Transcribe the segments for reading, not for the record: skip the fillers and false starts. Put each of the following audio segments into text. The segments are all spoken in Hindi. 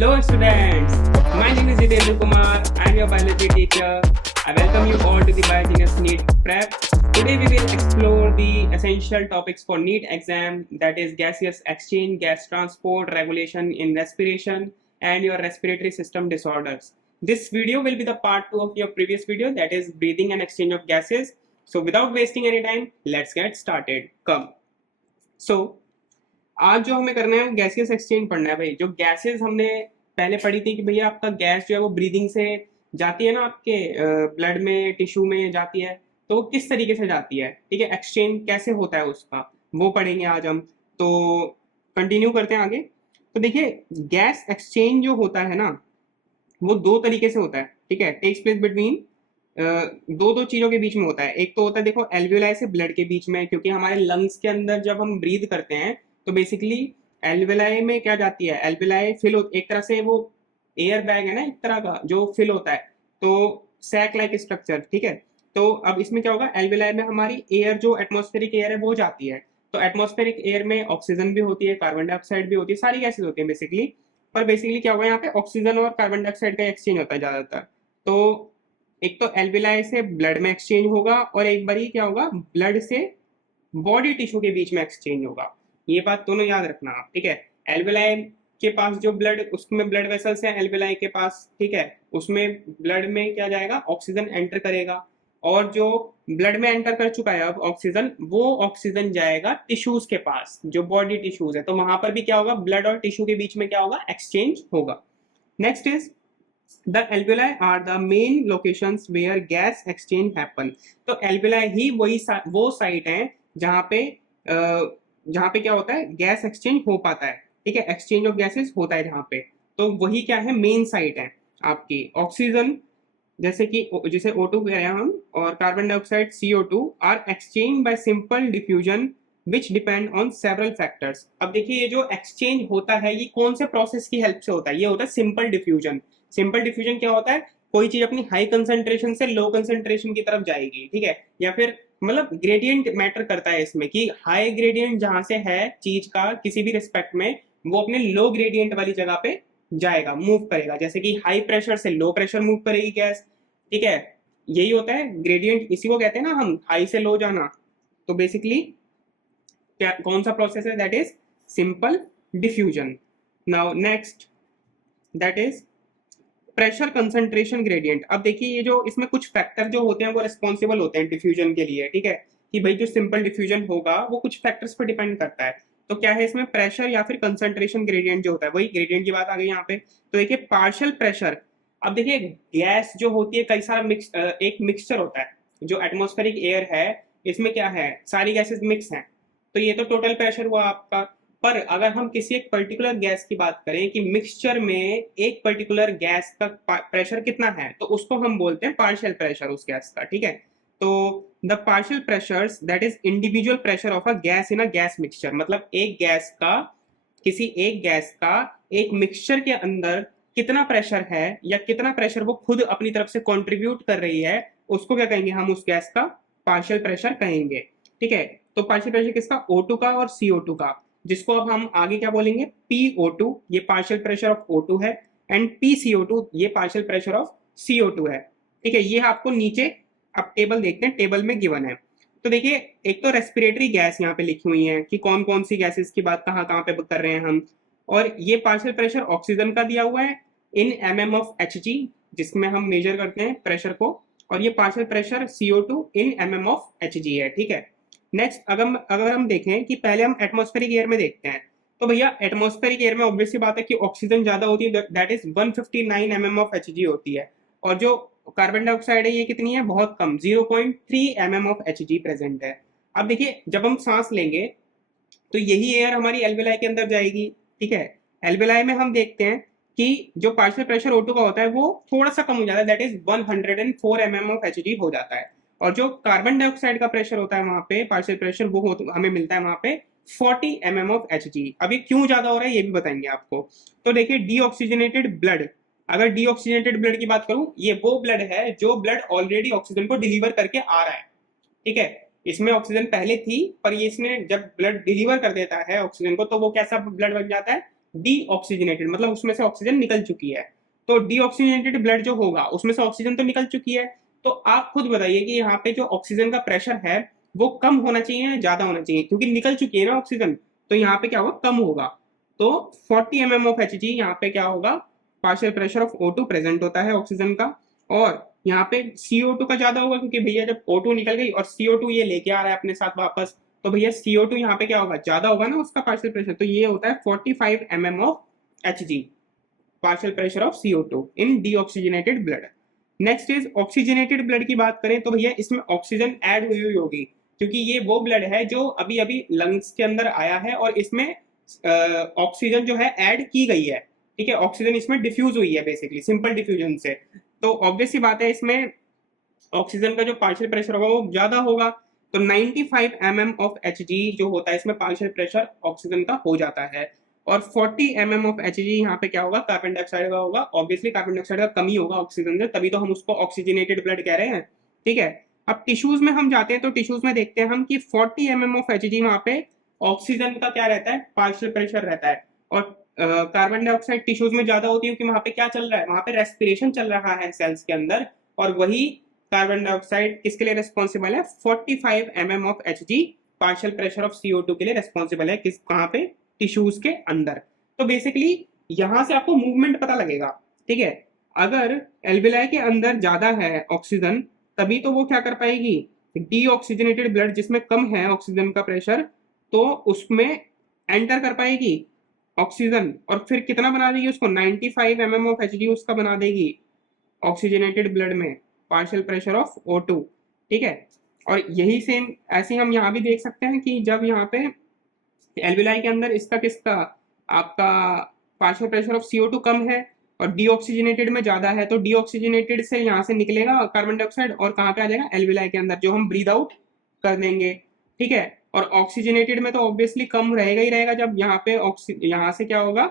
Hello students, my name is Jitendra Kumar. I am your biology teacher. I welcome you all to the Biogenius NEET Prep. Today we will explore the essential topics for NEET exam, that is gaseous exchange, gas transport, regulation in respiration and your respiratory system disorders. This video will be the part 2 of your previous video, that is breathing and exchange of gases. So without wasting any time, let's get started. Come. So आज जो हमें करना है वो गैसियस एक्सचेंज पढ़ना है भाई। जो गैसेस हमने पहले पढ़ी थी कि भैया आपका गैस जो है वो ब्रीदिंग से जाती है ना, आपके ब्लड में, टिश्यू में जाती है, तो वो किस तरीके से जाती है, ठीक है, एक्सचेंज कैसे होता है उसका, वो पढ़ेंगे आज हम। तो कंटिन्यू करते हैं आगे। तो देखिए, गैस एक्सचेंज जो होता है ना, वो दो तरीके से होता है, ठीक है, टेक्स प्लेस बिटवीन दो चीजों के बीच में होता है। एक तो होता है देखो एल्वियोलाई से ब्लड के बीच में, क्योंकि हमारे लंग्स के अंदर जब हम ब्रीद करते हैं तो बेसिकली एल्वियोलाई में क्या जाती है, एल्वियोलाई फिल एक तरह से वो एयर बैग है ना, एक तरह का जो फिल होता है, तो सैक लाइक स्ट्रक्चर, ठीक है। तो अब इसमें क्या होगा, एल्वियोलाई में हमारी एयर जो एटमॉस्फेरिक एयर है वो जाती है। तो एटमॉस्फेरिक एयर में ऑक्सीजन भी होती है, कार्बन डाइऑक्साइड भी होती है, सारी गैसेज होती है बेसिकली। पर बेसिकली क्या होगा, यहाँ पे ऑक्सीजन और कार्बन डाइऑक्साइड का एक्सचेंज होता है ज्यादातर। तो एक तो एल्वियोलाई से ब्लड में एक्सचेंज होगा, और एक बारी क्या होगा, ब्लड से बॉडी टिश्यू के बीच में एक्सचेंज होगा। ये बात दोनों याद रखना आप, ठीक है। एल्वियोलाई के पास जो ब्लड, उसमें ब्लड वेसल्स हैं एल्वियोलाई के पास, ठीक है, उसमें ब्लड में क्या जाएगा, ऑक्सीजन एंटर करेगा, और जो ब्लड में एंटर कर चुका है अब ऑक्सीजन, वो ऑक्सीजन जाएगा टिश्यूज के पास, जो बॉडी टिश्यूज है, तो वहां पर भी क्या होगा, ब्लड और टिश्यू के बीच में क्या होगा, एक्सचेंज होगा। Next is the alveoli are the main locations where gas exchange happen. तो एल्वियोलाई ही वो साइट है जहाँ पे क्या होता है, गैस एक्सचेंज हो पाता है, ठीक है, एक्सचेंज ऑफ गैसेस होता है जहाँ पे। तो वही क्या है, मेन साइट है आपकी। ऑक्सीजन जैसे कि जिसे O2 कह रहे हैं हम, और carbon dioxide CO2 are exchange by simple diffusion which depend on several factors. अब देखिए, ये जो एक्सचेंज होता है ये कौन से प्रोसेस की हेल्प से होता है, ये होता है सिंपल डिफ्यूजन। सिंपल डिफ्यूजन क्या होता है, कोई चीज अपनी हाई कंसंट्रेशन से लो कंसंट्रेशन की तरफ जाएगी, ठीक है, या फिर मतलब ग्रेडियंट मैटर करता है इसमें, कि हाई ग्रेडियंट जहां से है चीज का किसी भी रिस्पेक्ट में, वो अपने लो ग्रेडियंट वाली जगह पे जाएगा, मूव करेगा। जैसे कि हाई प्रेशर से लो प्रेशर मूव करेगी गैस, ठीक है, यही होता है ग्रेडियंट, इसी को कहते हैं ना हम, हाई से लो जाना। तो बेसिकली क्या, कौन सा प्रोसेस है, that is simple diffusion. Now next, that is pressure concentration gradient. अब देखिए, ये जो इसमें कुछ फैक्टर जो होते हैं वो रिस्पॉन्सिबल होते हैं डिफ्यूजन के लिए, ठीक है, कि भाई जो सिंपल डिफ्यूजन होगा वो कुछ फैक्टर्स पर डिपेंड करता है। तो क्या है इसमें, प्रेशर या फिर कंसंट्रेशन ग्रेडियंट जो होता है, वही ग्रेडियंट की बात आ गई यहाँ पे। तो देखिए पार्शियल प्रेशर, अब देखिए गैस जो होती है, कई सारा एक मिक्सचर होता है, जो एटमॉस्फेरिक एयर है इसमें क्या है, सारी गैसेस मिक्स हैं, तो ये तो टोटल प्रेशर हुआ आपका। पर अगर हम किसी एक पर्टिकुलर गैस की बात करें कि मिक्सचर में एक पर्टिकुलर गैस का प्रेशर कितना है, तो उसको हम बोलते हैं पार्शियल प्रेशर उस गैस का, ठीक है। तो the partial pressures that is individual pressure of a gas in a gas mixture, मतलब एक गैस का, किसी एक गैस का एक मिक्सचर के अंदर कितना प्रेशर है, या कितना प्रेशर वो खुद अपनी तरफ से कंट्रीब्यूट कर रही है, उसको क्या कहेंगे हम, उस गैस का पार्शियल प्रेशर कहेंगे, ठीक है। तो पार्शियल प्रेशर किसका, O2 का और CO2 का, जिसको अब हम आगे क्या बोलेंगे, PO2, ये पार्शियल प्रेशर ऑफ O2 है, एंड PCO2, ये पार्शियल प्रेशर ऑफ CO2 है, ठीक है। ये आपको नीचे अब टेबल देखते हैं, टेबल में गिवन है। तो देखिए, एक तो रेस्पिरेटरी गैस यहाँ पे लिखी हुई है कि कौन कौन सी गैसेस की बात कहाँ कहाँ पे कर रहे हैं हम, और ये पार्शियल प्रेशर ऑक्सीजन का दिया हुआ है इन mm ऑफ Hg, जिसमें हम मेजर करते हैं प्रेशर को, और ये partial pressure CO2 in mm of Hg है, ठीक है। नेक्स्ट, अगर हम देखें कि पहले हम एटमॉस्फेरिक एयर में देखते हैं, तो भैया एटमॉस्फेरिक एयर में ऑब्वियस सी बात है कि ऑक्सीजन ज्यादा होती है, that is 159 mm of Hg होती है, और जो कार्बन डाइऑक्साइड है ये कितनी है, बहुत कम, 0.3 mm ऑफ Hg प्रेजेंट है। अब देखिए, जब हम सांस लेंगे तो यही एयर हमारी एल्वियोलाई के अंदर जाएगी, ठीक है। एल्वियोलाई में हम देखते हैं कि जो पार्शियल प्रेशर O2 का होता है वो थोड़ा सा कम हो जाता है, that is 104 mm of Hg हो जाता है, और जो कार्बन डाइऑक्साइड का प्रेशर होता है वहां पे, पार्शियल प्रेशर, वो हमें मिलता है वहां पे 40 mm ऑफ Hg। अब ये क्यों ज्यादा हो रहा है ये भी बताएंगे आपको। तो देखिए, डीऑक्सीजनेटेड ब्लड, अगर डीऑक्सीजनेटेड ब्लड की बात करूं, ये वो ब्लड है जो ब्लड ऑलरेडी ऑक्सीजन को डिलीवर करके आ रहा है, ठीक है। इसमें ऑक्सीजन पहले थी, पर ये इसमें जब ब्लड डिलीवर कर देता है ऑक्सीजन को, तो वो कैसा ब्लड बन जाता है, डीऑक्सीजनेटेड, मतलब उसमें से ऑक्सीजन निकल चुकी है। तो डीऑक्सीजनेटेड ब्लड जो होगा उसमें से ऑक्सीजन तो निकल चुकी है, तो आप खुद बताइए कि यहाँ पे जो ऑक्सीजन का प्रेशर है वो कम होना चाहिए या ज्यादा होना चाहिए, क्योंकि निकल चुकी है ना ऑक्सीजन, तो यहाँ पे क्या होगा, कम होगा। तो 40 mm ऑफ Hg यहाँ पे क्या होगा, partial pressure of O2 present होता है ऑक्सीजन का, और यहाँ पे CO2 का ज्यादा होगा, क्योंकि भैया जब O2 निकल गई और CO2 ये लेके आ रहा है अपने साथ वापस, तो भैया CO2 यहाँ पे क्या होगा, ज्यादा होगा ना उसका पार्शियल प्रेशर, तो ये होता है 45 mm of Hg, partial pressure of CO2 in deoxygenated blood. Next is oxygenated blood की बात करें तो भैया इसमें ऑक्सीजन ऐड हुई होगी, क्योंकि ये वो ब्लड है जो अभी अभी लंग्स के अंदर आया है और इसमें ऑक्सीजन जो है ऐड की गई है, ठीक है, ऑक्सीजन इसमें डिफ्यूज हुई है बेसिकली सिंपल डिफ्यूजन से, तो ऑब्वियस सी बात है इसमें ऑक्सीजन का जो पार्शियल प्रेशर होगा वो ज्यादा होगा, तो 95 mm ऑफ Hg जो होता है इसमें पार्शियल प्रेशर ऑक्सीजन का हो जाता है, और 40 mm ऑफ Hg यहाँ पे क्या होगा, कार्बन डाइऑक्साइड का होगा, ऑब्वियसली कार्बन डाइऑक्साइड का कमी होगा ऑक्सीजन से, तभी तो हम उसको ऑक्सीजनेटेड ब्लड कह रहे हैं, ठीक है। अब टिश्यूज में हम जाते हैं तो टिश्यूज में देखते हैं हम कि 40 mm ऑफ Hg वहाँ पे ऑक्सीजन का क्या रहता है, पार्शियल प्रेशर रहता है, और कार्बन डाइऑक्साइड टिश्यूज में ज्यादा होती है क्योंकि वहां पे क्या चल रहा है, वहां पे रेस्पिरेशन चल रहा है सेल्स के अंदर, और वही कार्बन डाइऑक्साइड किसके लिए रिस्पॉन्सिबल है, 45 mm of Hg partial pressure of CO2 के लिए रिस्पॉन्सिबल है, किस कहाँ पे, टिश्यूज के अंदर। तो बेसिकली यहां से आपको मूवमेंट पता लगेगा, ठीक है। अगर एल्विलाई के अंदर ज्यादा है ऑक्सीजन, तभी तो वो क्या कर पाएगी, डीऑक्सीजनेटेड ब्लड जिसमें कम है ऑक्सीजन का प्रेशर, तो उसमें एंटर कर पाएगी ऑक्सीजन, और फिर कितना बना देगी उसको, 95 mm ऑफ Hg उसका बना देगी ऑक्सीजनेटेड ब्लड में, पार्शियल प्रेशर ऑफ O2, ठीक है। और यही सेम ऐसे हम यहाँ भी देख सकते हैं कि जब यहाँ पे एल्विलाई के अंदर इसका किसका, आपका पार्शियल प्रेशर ऑफ CO2 कम है और डीऑक्सीजनेटेड में ज्यादा है, तो डीऑक्सीजनेटेड से यहाँ से निकलेगा कार्बन डाइऑक्साइड और कहाँ पे आ जाएगा, एल्विलाई के अंदर, जो हम ब्रीद आउट कर देंगे, ठीक है। और ऑक्सीजनेटेड में तो ऑब्वियसली कम रहेगा ही रहेगा, जब यहाँ पे यहाँ से क्या होगा,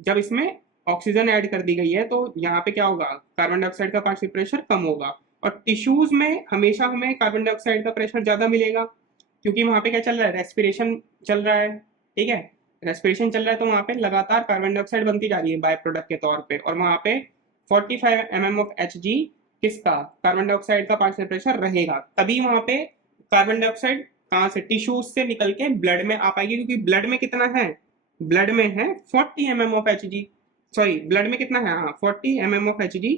जब इसमें ऑक्सीजन ऐड कर दी गई है तो यहाँ पे क्या होगा, कार्बन डाइऑक्साइड का पार्शियल प्रेशर कम होगा, और टिश्यूज में हमेशा हमें कार्बन डाइऑक्साइड का प्रेशर ज्यादा मिलेगा, क्योंकि वहां पे क्या चल रहा है, रेस्पिरेशन चल रहा है, ठीक है, रेस्पिरेशन चल रहा है, तो वहां पे लगातार कार्बन डाइऑक्साइड बनती जा रही है बाय प्रोडक्ट के तौर पे, और वहां पे 45 mm ऑफ Hg किसका, कार्बन डाइऑक्साइड का पार्शियल प्रेशर रहेगा, तभी वहां पे कार्बन डाइऑक्साइड कहाँ से, टिश्यूज से निकल के ब्लड में आ पाएगी, क्योंकि ब्लड में कितना है, ब्लड में है 40 mm of Hg, sorry blood में कितना है, हाँ 40 mm of Hg,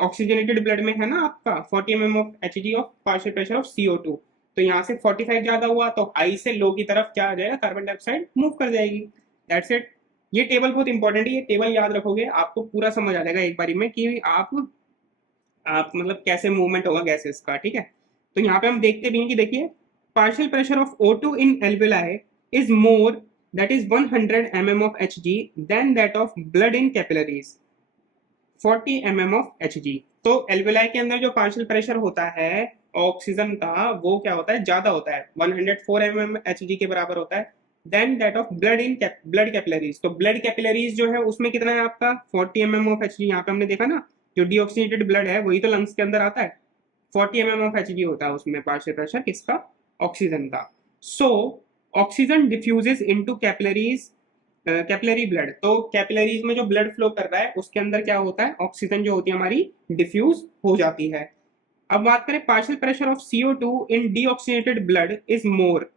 oxygenated blood में है ना आपका 40 mm of Hg of partial pressure of CO2, तो यहाँ से 45 ज्यादा हुआ तो हाई से लो की तरफ क्या आ जाएगा, कार्बन डाइऑक्साइड मूव कर जाएगी, दैट्स इट। ये टेबल बहुत इंपॉर्टेंट है, ये टेबल याद रखोगे आपको पूरा समझ आ जाएगा एक बारी में कि आप मतलब कैसे मूवमेंट होगा गैसेस का, ठीक है। तो यहाँ पे हम देखते भी हैं कि देखिए partial pressure of O2 in alveoli is more, that is 100 mm of Hg than that of blood in capillaries 40 mm of Hg। तो एल्विलाई के अंदर जो पार्शियल प्रेशर होता है ऑक्सीजन का वो क्या होता है, ज्यादा होता है, 104 mm Hg के बराबर होता है then that of blood in blood capillaries. तो ब्लड कैपिलरीज जो है उसमें कितना है आपका 40 mm ऑफ Hg, यहाँ पे हमने देखा ना, जो डीऑक्सीनेटेड ब्लड है वही तो लंग्स के अंदर आता है, 40 mm ऑफ Hg होता है उसमें पार्शियल प्रेशर किसका, ऑक्सीजन का। So oxygen diffuses into capillaries, capillary blood, तो कैपिलरीज में जो ब्लड फ्लो कर रहा है उसके अंदर क्या होता है, ऑक्सीजन जो होती है हमारी डिफ्यूज हो जाती है। अब बात करें partial pressure of CO2 in deoxygenated blood is more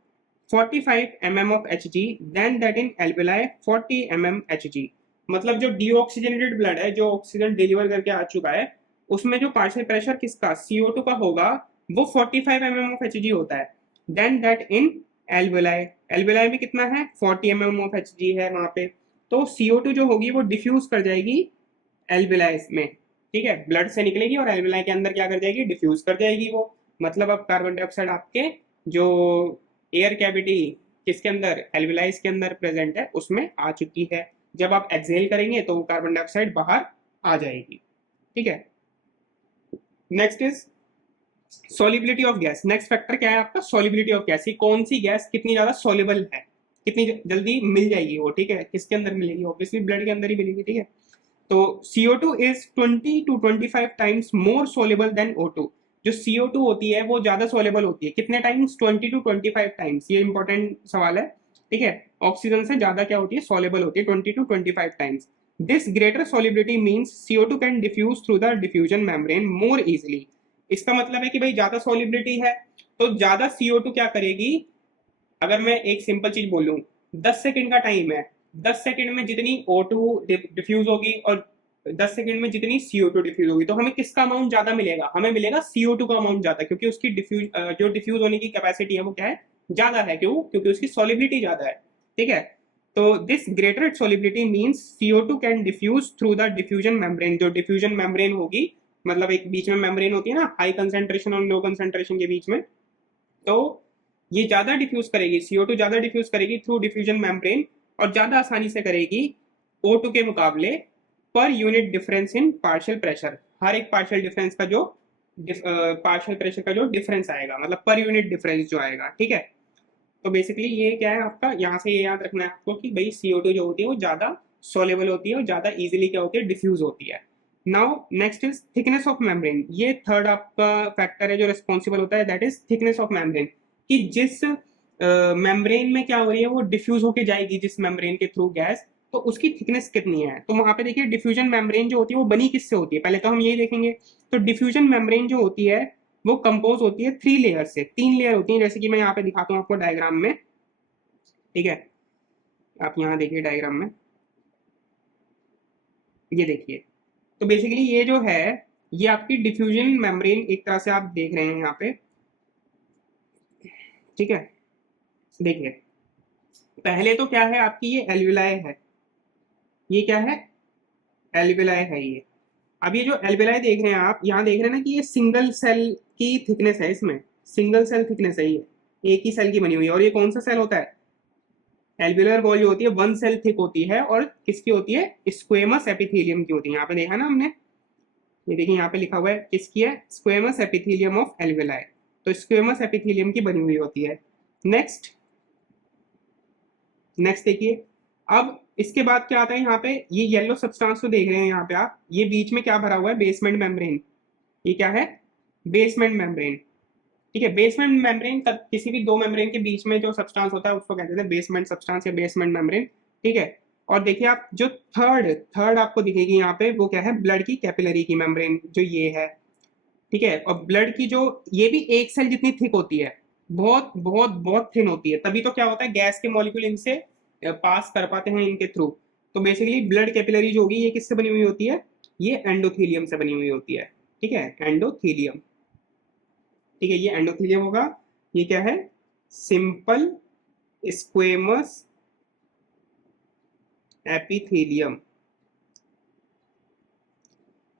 45 mm of Hg then that in alveoli 40 mm Hg। मतलब जो डीऑक्सीजनेटेड ब्लड है, जो ऑक्सीजन डिलीवर करके आ चुका है, उसमें जो पार्शियल प्रेशर किसका, CO2 का होगा, वो 45 mm ऑफ Hg होता है then that in alveoli. Alveoli में कितना है, 40 mm ऑफ Hg है वहां पे, तो CO2 जो होगी वो डिफ्यूज कर जाएगी एल्विलाई में, ठीक है, ब्लड से निकलेगी और एल्विलाई के अंदर क्या कर जाएगी, डिफ्यूज कर जाएगी वो। मतलब अब कार्बन डाइऑक्साइड आपके जो एयर कैविटी किसके अंदर, एल्विलाइज के अंदर प्रेजेंट है उसमें आ चुकी है, जब आप एक्सहेल करेंगे तो कार्बन डाइऑक्साइड बाहर आ जाएगी, ठीक है। Next is solubility of gas. Next factor क्या है आपका, सॉल्युबिलिटी ऑफ गैस, कौन सी गैस कितनी ज्यादा सॉल्युबल है, कितनी जल्दी मिल जाएगी वो, ठीक है, किसके अंदर मिलेगी, ऑब्वियसली ब्लड के अंदर ही मिलेगी, ठीक है। तो CO2 is 20 to 25 times more soluble than O2। जो CO2 होती है वो ज्यादा सोलेबल होती है, कितने टाइम्स, 20 to 25 टाइम्स, ये इंपॉर्टेंट सवाल है, ठीक है, ऑक्सीजन से ज्यादा क्या होती है, सॉल्युबल होती है 20 to 25 times. This greater solubility means CO2 can diffuse through the diffusion membrane more easily. इसका मतलब है कि भाई ज्यादा सॉलिबिलिटी है तो ज्यादा CO2 क्या करेगी, अगर मैं एक सिंपल चीज बोलूं, 10 सेकंड का टाइम है, 10 सेकंड में जितनी O2 डिफ्यूज होगी और 10 सेकंड में जितनी CO2 डिफ्यूज होगी, तो हमें किसका अमाउंट ज्यादा मिलेगा, हमें मिलेगा CO2 का अमाउंट ज्यादा, क्योंकि उसकी जो डिफ्यूज होने की कैपेसिटी है वो क्या है, ज्यादा है। क्यों? क्योंकि उसकी सॉलिबिलिटी ज्यादा है। ठीक है, तो this greater solubility means CO2 can diffuse through the diffusion membrane. जो डिफ्यूजन मेम्ब्रेन होगी, मतलब एक बीच में मेम्ब्रेन होती है ना, हाई कंसेंट्रेशन और लो कंसेंट्रेशन के बीच में, तो ये ज्यादा डिफ्यूज करेगी, CO2 ज्यादा डिफ्यूज करेगी थ्रू डिफ्यूजन मेम्ब्रेन, और ज्यादा आसानी से करेगी O2 के मुकाबले पर unit difference in partial pressure. हर एक पार्शियल डिफरेंस का जो पार्शियल प्रेशर का जो डिफरेंस आएगा, मतलब पर यूनिट डिफरेंस जो आएगा। ठीक है, तो बेसिकली ये क्या है आपका, यहाँ से ये याद रखना है आपको कि भाई CO2 जो होती है वो ज्यादा सोलेबल होती है और ज्यादा इजीली क्या होती है, डिफ्यूज होती है। Now next is thickness of membrane. ये थर्ड आपका फैक्टर है जो रिस्पॉन्सिबल होता है, that is thickness of membrane, कि जिस मेम्ब्रेन में क्या हो रही है, वो डिफ्यूज होके जाएगी जिस मेम्ब्रेन के थ्रू गैस, तो उसकी थिकनेस कितनी है। तो वहां पे देखिए डिफ्यूजन मेम्ब्रेन जो होती है वो बनी किससे होती है, पहले तो हम यही देखेंगे। तो डिफ्यूजन मेम्ब्रेन जो होती है वो कंपोज होती है 3 लेयर से, 3 लेयर होती है, जैसे कि मैं यहाँ पे दिखाता हूँ आपको डायग्राम में। ठीक है, आप यहाँ देखिए डायग्राम में, ये देखिए। तो बेसिकली ये जो है, ये आपकी डिफ्यूजन मेम्ब्रेन एक तरह से आप देख रहे हैं यहाँ पे। ठीक है, देखिए पहले तो क्या है आपकी, ये एल्विलाय है, ये क्या है, एल्विलाय है ये। अब ये जो एल्विलाय देख रहे हैं आप, यहाँ देख रहे हैं ना कि ये सिंगल सेल की थिकनेस है, इसमें सिंगल सेल थिकनेस है, ये एक ही सेल की बनी हुई है। और ये कौन सा सेल होता है, एल्वियुलर वॉल जो होती है वन सेल थिक होती है, और किसकी होती है, स्क्वेमस एपिथेलियम की होती है। यहाँ पे देखा ना हमने, ये देखिए यहाँ पे लिखा हुआ है किसकी है, स्क्वेमस एपिथेलियम ऑफ एल्विलाई। तो स्क्वेमस एपिथेलियम की बनी हुई होती है। नेक्स्ट नेक्स्ट देखिए, अब इसके बाद क्या आता है यहाँ पे, ये येलो सब्सटेंस तो देख रहे हैं यहाँ पे आप, ये बीच में क्या भरा हुआ है, बेसमेंट मेम्ब्रेन। ये क्या है, बेसमेंट मेम्ब्रेन। ठीक है, बेसमेंट मेम्ब्रेन किसी भी दो मेम्ब्रेन के बीच में जो सब्सटेंस होता है उसको कहते हैं बेसमेंट सब्सटेंस या बेसमेंट मेम्ब्रेन। ठीक है, और देखिए आप जो थर्ड थर्ड आपको दिखेगी यहाँ पे, वो क्या है, ब्लड की कैपिलरी की मेम्ब्रेन, जो ये है। ठीक है, और ब्लड की जो, ये भी एक सेल जितनी थिक होती है, बहुत बहुत बहुत थिन होती है, तभी तो क्या होता है, गैस के मॉलिक्यूल इनसे पास कर पाते हैं इनके थ्रू। तो बेसिकली ब्लड कैपिलरी जो होगी ये किससे बनी हुई होती है, ये एंडोथेलियम से बनी हुई होती है। ठीक है, एंडोथेलियम। ठीक है, ये एंडोथेलियम होगा। ये क्या है, सिंपल स्क्वेमस एपिथेलियम।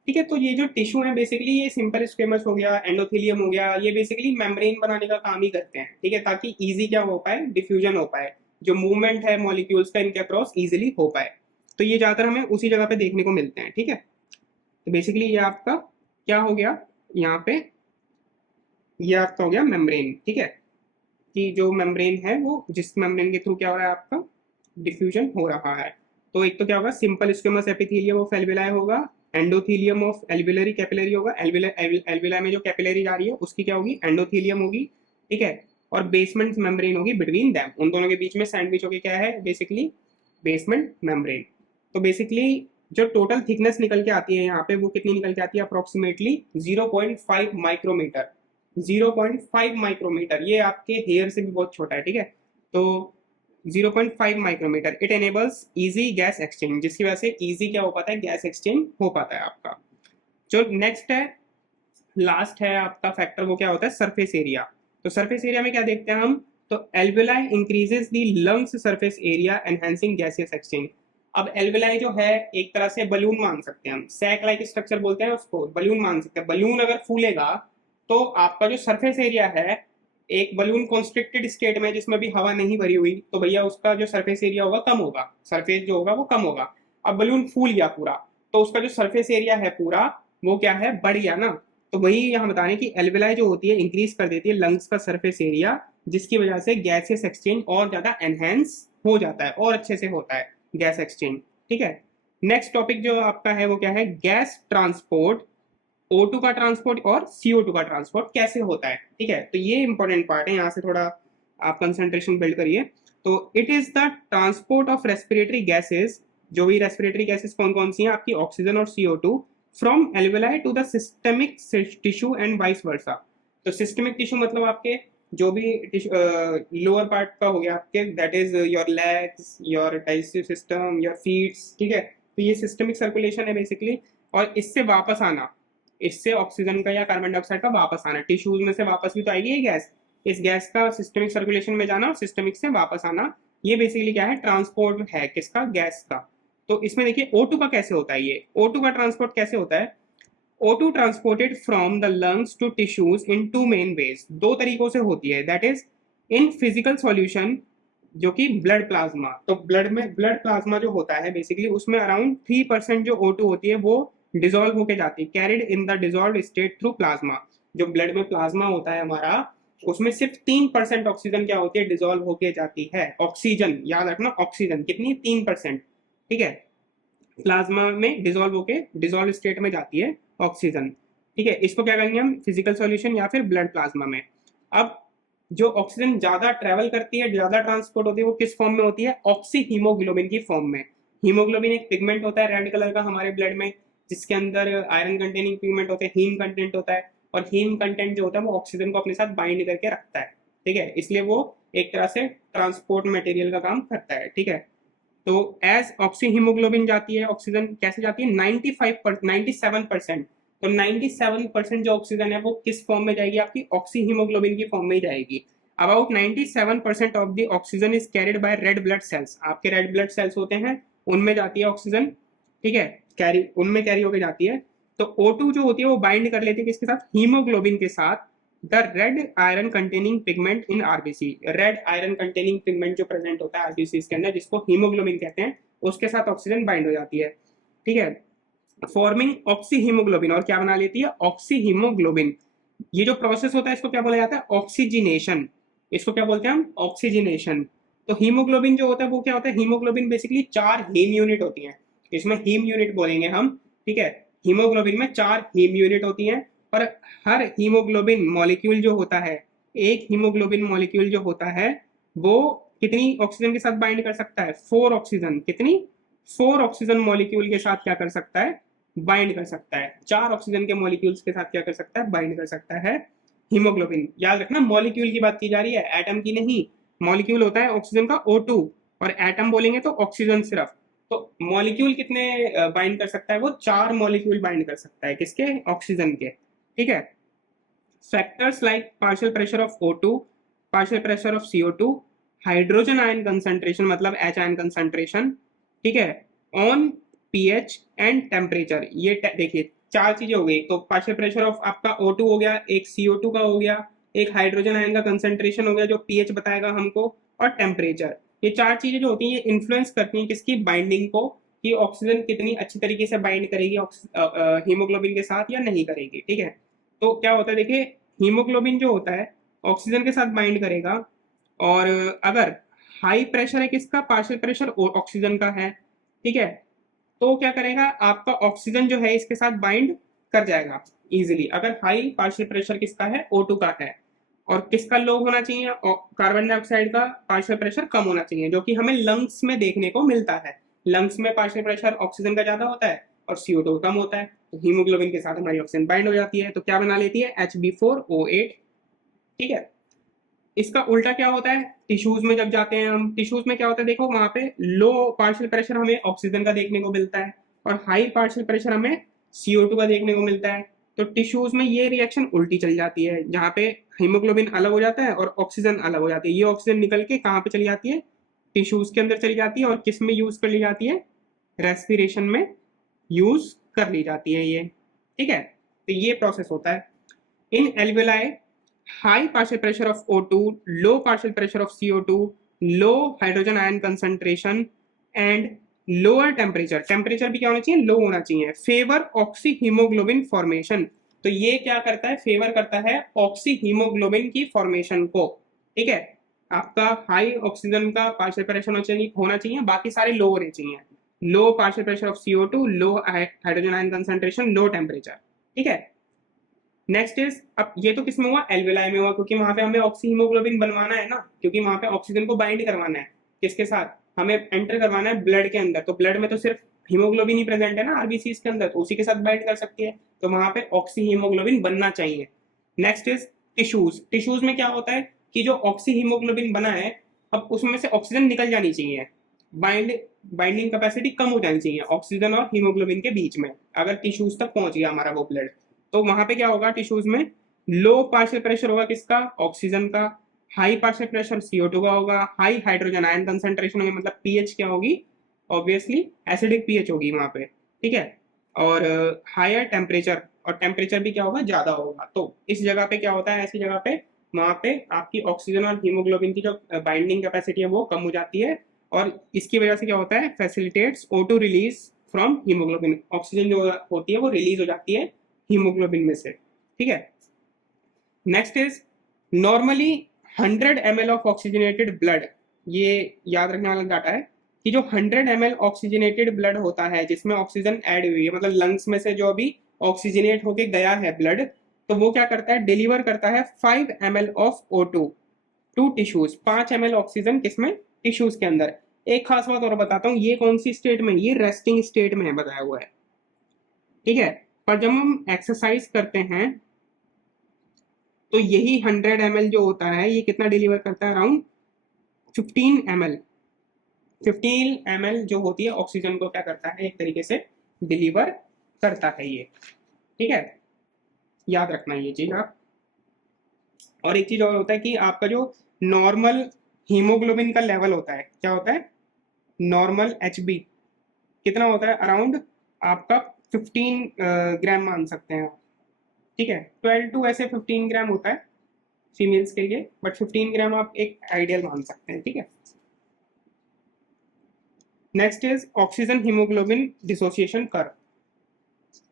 ठीक है, तो ये जो टिश्यू है बेसिकली, ये सिंपल स्क्वेमस हो गया, एंडोथेलियम हो गया, ये बेसिकली मेम्ब्रेन बनाने का काम ही करते हैं। ठीक है, ताकि इजी क्या हो पाए, डिफ्यूजन हो पाए, जो मूवमेंट है मॉलिक्यूल्स का इनके अक्रॉस इजीली हो पाए। तो ये ज्यादातर हमें उसी जगह पे देखने को मिलते हैं। ठीक है, तो बेसिकली ये आपका क्या हो गया यहाँ पे, ये आपका हो गया मेम्ब्रेन। ठीक है, कि जो मेम्ब्रेन है वो जिस मेम्ब्रेन के थ्रू क्या हो रहा है, आपका डिफ्यूजन हो रहा है। तो एक तो क्या होगा, simple squamous epithelium of alveoli होगा, एंडोथेलियम ऑफ एल्विलरी कैपिलरी होगा, एल्विलाई में जो कैपिलरी जा रही है उसकी क्या होगी, एंडोथेलियम होगी। ठीक है, और बेसमेंट मेम्ब्रेन होगी बिटवीन दैम, उन दोनों के बीच में सैंडविच होगी क्या है, बेसिकली बेसमेंट मेम्ब्रेन। तो बेसिकली जो टोटल थिकनेस निकल के आती है यहाँ पे, वो कितनी निकल के आती है, अप्रोक्सीमेटली 0.5 माइक्रोमीटर। 0.5 माइक्रोमीटर, ये आपके हेयर से भी बहुत छोटा है। ठीक है, तो 0.5 micrometre, it enables easy gas exchange, जिसकी वजह से इजी क्या हो पाता है, गैस एक्सचेंज हो पाता है आपका। जो नेक्स्ट है, लास्ट है आपका फैक्टर, वो क्या होता है, सरफेस एरिया। तो सरफेस एरिया में क्या देखते हैं हम, तो alveoli increases the lungs surface area enhancing gaseous exchange. अब एल्विलाई जो है एक तरह से बलून मान सकते हैं हम, सैक लाइक स्ट्रक्चर बोलते हैं उसको, बलून मान सकते हैं। बलून अगर फूलेगा तो आपका जो सरफेस एरिया है, एक बलून कॉन्स्ट्रिक्टेड स्टेट में जिसमें भी हवा नहीं भरी हुई, तो भैया उसका जो सरफेस एरिया होगा कम होगा, सरफेस जो होगा वो कम होगा। अब बलून फूल गया पूरा, तो उसका जो सरफेस एरिया है पूरा, वो क्या है, बढ़ गया ना। तो वही यहाँ बता रहे हैं कि एल्विलाई जो होती है इंक्रीज कर देती है लंग्स का सरफेस एरिया, जिसकी वजह से गैसियस एक्सचेंज और ज्यादा एनहेंस हो जाता है और अच्छे से होता है गैस एक्सचेंज। ठीक है, नेक्स्ट टॉपिक जो आपका है वो क्या है, गैस ट्रांसपोर्ट, O2 का ट्रांसपोर्ट और CO2 का ट्रांसपोर्ट कैसे होता है। ठीक है, तो ये इंपॉर्टेंट पार्ट है, यहाँ से थोड़ा आप कंसंट्रेशन बिल्ड करिए। तो it is the transport of respiratory gases, जो भी रेस्पिरेटरी गैसेज कौन कौन सी हैं आपकी, ऑक्सीजन और CO2, from alveoli to the systemic tissue and vice versa. तो सिस्टमिक टिश्यू मतलब आपके जो भी लोअर पार्ट का हो गया आपके, that is your legs, your digestive system, your feets, ठीक है। तो ये सिस्टमिक सर्कुलेशन है बेसिकली। और इससे वापस आना, इससे ऑक्सीजन का या कार्बन डाइऑक्साइड का वापस आना, टिश्यूज में से वापस भी तो आएगी ये गैस, इस गैस का सिस्टमिक सर्कुलेशन में जाना और सिस्टमिक से वापस आना, ये बेसिकली क्या है, ट्रांसपोर्ट है किसका, गैस का। तो इसमें देखिए O2 का कैसे होता है, ये O2 का ट्रांसपोर्ट कैसे होता है। O2 transported from the lungs to tissues in two main ways, दो तरीकों से होती है, that is in physical solution, जो कि ब्लड प्लाज्मा। तो ब्लड में, ब्लड प्लाज्मा जो होता है बेसिकली उसमें अराउंड 3% जो O2 होती है वो डिसॉल्व होके जाती है, carried in the dissolve state through plasma. जो ब्लड में प्लाज्मा होता है हमारा, उसमें सिर्फ 3% ऑक्सीजन क्या होती है, डिसॉल्व होके जाती है। ऑक्सीजन याद रखना, ऑक्सीजन कितनी, 3%, ठीक है। प्लाज्मा में डिसॉल्व होके डिसॉल्व स्टेट में जाती है ऑक्सीजन, ठीक है। इसको क्या करेंगे हम, फिजिकल सॉल्यूशन या फिर ब्लड प्लाज्मा में। अब जो ऑक्सीजन ज्यादा ट्रेवल करती है, ज्यादा ट्रांसपोर्ट होती है, वो किस फॉर्म में होती है, ऑक्सी हीमोग्लोबिन की फॉर्म में। हीमोग्लोबिन एक पिगमेंट होता है रेड कलर का हमारे ब्लड में, जिसके अंदर आयरन कंटेनिंग पिगमेंट होते हैं, हीम कंटेंट होता है, और हीम कंटेंट जो होता है वो ऑक्सीजन को अपने साथ बाइंड करके रखता है, ठीक है। इसलिए वो एक तरह से ट्रांसपोर्ट मटेरियल का काम करता है, ठीक है। तो एज ऑक्सी हीमोग्लोबिन जाती है, ऑक्सीजन कैसे जाती है, 97%। तो 97% जो ऑक्सीजन है वो किस फॉर्म में जाएगी आपकी, ऑक्सी हीमोग्लोबिन की फॉर्म में ही जाएगी। About 97% of the oxygen is carried by red blood cells, आपके रेड ब्लड सेल्स होते हैं उनमें जाती है ऑक्सीजन, ठीक है, कैरी, उनमें कैरी होकर जाती है। तो O2 जो होती है वो बाइंड कर लेती है किसके साथ, हीमोग्लोबिन के साथ, the red iron containing pigment in RBC. Red iron containing pigment जो प्रेजेंट होता है आरबीसी के अंदर, जिसको हीमोग्लोबिन कहते हैं, उसके साथ ऑक्सीजन बाइंड हो जाती है, ठीक है, फॉर्मिंग ऑक्सी हीमोग्लोबिन। और क्या बना लेती है, ऑक्सी हीमोग्लोबिन। ये जो प्रोसेस होता है इसको क्या बोला जाता है, ऑक्सीजिनेशन। इसको क्या बोलते हैं हम, ऑक्सीजिनेशन। तो हीमोग्लोबिन जो होता है वो क्या होता है, हीमोग्लोबिन बेसिकली 4 हीम यूनिट होती हैं, इसमें हीम यूनिट बोलेंगे हम, ठीक है। हीमोग्लोबिन में 4 हीम यूनिट होती हैं, और हर हीमोग्लोबिन मॉलिक्यूल जो होता है, एक हीमोग्लोबिन मॉलिक्यूल जो होता है वो कितनी ऑक्सीजन के साथ बाइंड कर सकता है, 4 ऑक्सीजन, कितनी, 4 ऑक्सीजन मॉलिक्यूल के साथ क्या कर सकता है, बाइंड कर सकता है। 4 ऑक्सीजन के मॉलिक्यूल्स के साथ क्या कर सकता है, बाइंड कर सकता है हीमोग्लोबिन। याद रखना मॉलिक्यूल की बात की जा रही है, एटम की नहीं। मॉलिक्यूल होता है ऑक्सीजन का O2, और एटम बोलेंगे तो ऑक्सीजन सिर्फ। तो मॉलिक्यूल कितने बाइंड कर सकता है, वो 4 मॉलिक्यूल बाइंड कर सकता है, किसके, ऑक्सीजन के, ठीक है। Factors like partial pressure of O2, partial pressure of CO2, hydrogen ion concentration मतलब H आयन कंसंट्रेशन, ठीक है, ऑन pH एंड टेम्परेचर। ये देखिए 4 चीजें हो गई। तो पार्शियल प्रेशर ऑफ आपका O2 हो गया, एक CO2 का हो गया, एक हाइड्रोजन आयन का कंसंट्रेशन हो गया जो pH बताएगा हमको, और टेम्परेचर। ये 4 चीजें जो होती हैं ये इन्फ्लुएंस करती हैं किसकी, बाइंडिंग को, कि ऑक्सीजन कितनी अच्छी तरीके से बाइंड करेगी हीमोग्लोबिन के साथ या नहीं करेगी, ठीक है। तो क्या होता है देखिए, हीमोग्लोबिन जो होता है ऑक्सीजन के साथ बाइंड करेगा, और अगर हाई प्रेशर है किसका, पार्शियल प्रेशर ऑक्सीजन का है, ठीक है, तो क्या करेगा आपका ऑक्सीजन जो है इसके साथ बाइंड कर जाएगा इजीली, अगर हाई पार्शियल प्रेशर किसका है, O2 का है। और किसका लो होना चाहिए, कार्बन डाइऑक्साइड का पार्शियल प्रेशर कम होना चाहिए, जो कि हमें लंग्स में देखने को मिलता है। लंग्स में पार्शियल प्रेशर ऑक्सीजन का ज्यादा होता है और CO2 कम होता है, तो हीमोग्लोबिन के साथ हमारी ऑक्सीजन बाइंड हो जाती है, तो क्या बना लेती है, Hb4O8, ठीक है। इसका उल्टा क्या होता है, टिश्यूज में जब जाते हैं हम, टिश्यूज में क्या होता है देखो, वहां पे लो पार्शियल प्रेशर हमें ऑक्सीजन का देखने को मिलता है, और हाई पार्शियल प्रेशर हमें CO2 का देखने को मिलता है। तो टिश्यूज में ये रिएक्शन उल्टी चल जाती है, जहाँ पे हीमोग्लोबिन अलग हो जाता है और ऑक्सीजन अलग हो जाती है। ये ऑक्सीजन निकल के कहाँ पे चली जाती है, टिश्यूज के अंदर चली जाती है, और किस में यूज कर ली जाती है, रेस्पिरेशन में यूज कर ली जाती है ये, ठीक है। तो ये प्रोसेस होता है in alveoli. High partial pressure of O2, low partial pressure of CO2, low hydrogen ion concentration and lower temperature। Temperature भी क्या होना चाहिए, लो होना चाहिए। फेवर ऑक्सी हीमोग्लोबिन फॉर्मेशन, तो ये क्या करता है, फेवर करता है ऑक्सी हीमोग्लोबिन की फॉर्मेशन को, ठीक है। आपका हाई ऑक्सीजन का पार्शियल प्रेशर होना चाहिए, बाकी सारे लो होने चाहिए। Low partial pressure of CO2, low hydrogen ion concentration, low temperature, ठीक है। नेक्स्ट इज, अब ये तो किसमें हुआ, एल्वेलाई में हुआ, क्योंकि वहां पे हमें ऑक्सी हीमोग्लोबिन बनवाना है ना, क्योंकि वहां पे ऑक्सीजन को बाइंड करवाना है, किसके साथ, हमें एंटर करवाना है ब्लड के अंदर, तो ब्लड में तो सिर्फ हीमोग्लोबिन ही प्रेजेंट है ना आरबीसी के अंदर, तो उसी के साथ बाइंड कर सकती है, तो वहां पे ऑक्सी हीमोग्लोबिन बनना चाहिए। Next is tissues. टिश्यूज में क्या होता है कि जो ऑक्सी हीमोग्लोबिन बना है, अब उसमें से ऑक्सीजन निकल जानी चाहिए, बाइंडिंग कैपेसिटी कम हो जानी चाहिए ऑक्सीजन और हीमोग्लोबिन के बीच में, अगर टिश्यूज तक पहुंच गया हमारा वो ब्लड, तो वहां पे क्या होगा, टिश्यूज में लो पार्शियल प्रेशर होगा किसका, ऑक्सीजन का, हाई पार्शियल प्रेशर CO2 का होगा, हाई हाइड्रोजन आयन कंसेंट्रेशन होगी, मतलब पीएच क्या होगी, ऑब्वियसली एसिडिक पीएच होगी वहां पे, ठीक है, और हायर टेम्परेचर, और टेम्परेचर भी क्या होगा, ज्यादा होगा, तो इस जगह पे क्या होता है, ऐसी जगह पे वहां पे आपकी ऑक्सीजन और हीमोग्लोबिन की जो बाइंडिंग कैपेसिटी है वो कम हो जाती है, और इसकी वजह से क्या होता है, facilitates O2 release from haemoglobin, oxygen जो होती है वो रिलीज हो जाती है हीमोग्लोबिन में से, ठीक है। Next is, normally 100 ml of oxygenated blood, ये याद रखने वाला डाटा है कि जो 100 ml ऑक्सीजनेटेड ब्लड होता है जिसमें ऑक्सीजन ऐड हुई है, मतलब लंग्स में से जो अभी ऑक्सीजनेट होके गया है ब्लड, तो वो क्या करता है, डिलीवर करता है 5 ml of O2 to tissues, 5 ml oxygen किसमें, टिश्यूज के अंदर। एक खास बात और बताता हूँ, ये कौन सी स्टेट में, ये रेस्टिंग स्टेट में है बताया हुआ है, ठीक है, पर जब हम एक्सरसाइज करते हैं तो यही 100 ml जो होता है ये कितना डिलीवर करता है, अराउंड 15 ml, 15 ml जो होती है ऑक्सीजन को क्या करता है, एक तरीके से डिलीवर करता है ये, ठीक है, याद रखना ये चीज आप। और एक चीज और होता है कि आपका जो नॉर्मल हीमोग्लोबिन का लेवल होता है, क्या होता है, नॉर्मल HB कितना होता है, अराउंड आपका 15 ग्राम मान सकते हैं आप, ठीक है, 12 टू ऐसे 15 ग्राम होता है फीमेल्स के लिए, बट 15 ग्राम आप एक आइडियल मान सकते हैं, ठीक है। Next is oxygen haemoglobin dissociation curve,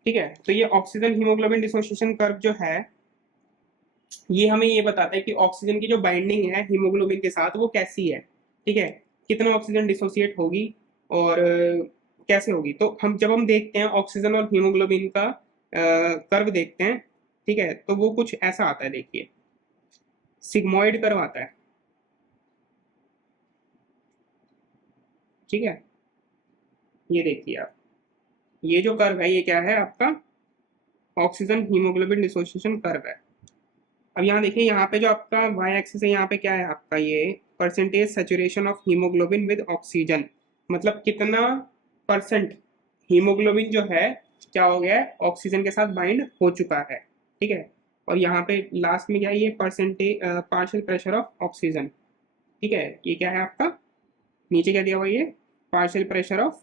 ठीक है, तो ये ऑक्सीजन हीमोग्लोबिन डिसोसिएशन कर्व जो है ये हमें ये बताता है कि ऑक्सीजन की जो बाइंडिंग है हीमोग्लोबिन के साथ वो कैसी है, ठीक है, कितना ऑक्सीजन डिसोसिएट होगी और कैसे होगी, तो हम जब हम देखते हैं ऑक्सीजन और हीमोग्लोबिन का कर्व देखते हैं, ठीक है, तो वो कुछ ऐसा आता है, देखिए सिग्मोइड कर्व आता है, ठीक है, ये देखिए आप, ये जो कर्व है ये क्या है आपका, ऑक्सीजन हीमोग्लोबिन डिसोसिएशन कर्व है। अब यहाँ देखिए, यहाँ पे जो आपका वाई एक्सिस है, यहाँ पे क्या है आपका, ये percentage saturation of haemoglobin with oxygen, मतलब कितना परसेंट हीमोग्लोबिन जो है क्या हो गया है, ऑक्सीजन के साथ बाइंड हो चुका है, ठीक है, और यहाँ पे लास्ट में क्या है, ये percentage partial pressure of oxygen, ठीक है, ये क्या है आपका, नीचे क्या दिया हुआ, ये पार्शियल प्रेशर ऑफ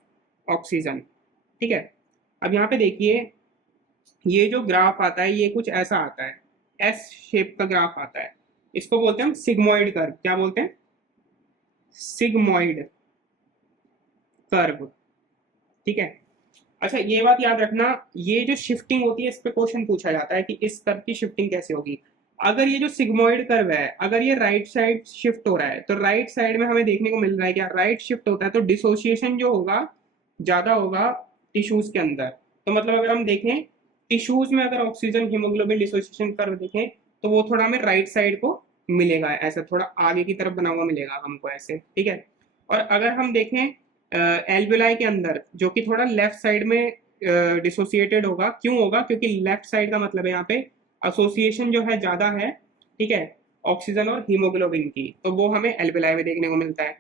ऑक्सीजन, ठीक है। अब यहाँ पे देखिए, ये जो ग्राफ आता है ये कुछ ऐसा आता है, एस शेप का ग्राफ आता है, इसको बोलते हैं हम सिग्मोइड कर्व, क्या बोलते हैं, सिग्मोइड कर्व, ठीक है। अच्छा ये बात याद रखना, ये जो शिफ्टिंग होती है इस पे क्वेश्चन पूछा जाता है कि इस कर्व की शिफ्टिंग कैसे होगी, अगर ये जो सिग्मोइड कर्व है अगर ये राइट साइड शिफ्ट हो रहा है, तो राइट साइड में हमें देखने को मिल रहा है क्या, राइट शिफ्ट होता है तो डिसोसिएशन जो होगा ज्यादा होगा टिश्यूज के अंदर, तो मतलब अगर हम देखें टिश्यूज में अगर ऑक्सीजन हीमोग्लोबिन डिसोसिएशन कर्व देखें तो वो थोड़ा हमें राइट साइड को मिलेगा, ऐसा थोड़ा आगे की तरफ बना हुआ मिलेगा हमको ऐसे, ठीक है। और अगर हम देखें एल्वेलाई के अंदर जो कि थोड़ा लेफ्ट साइड में डिसोसिएटेड होगा, क्यों होगा, क्योंकि लेफ्ट साइड का मतलब है यहाँ पे एसोसिएशन जो है ज्यादा है, ठीक है, ऑक्सीजन और हीमोग्लोबिन की, तो वो हमें एल्वेलाई में देखने को मिलता है।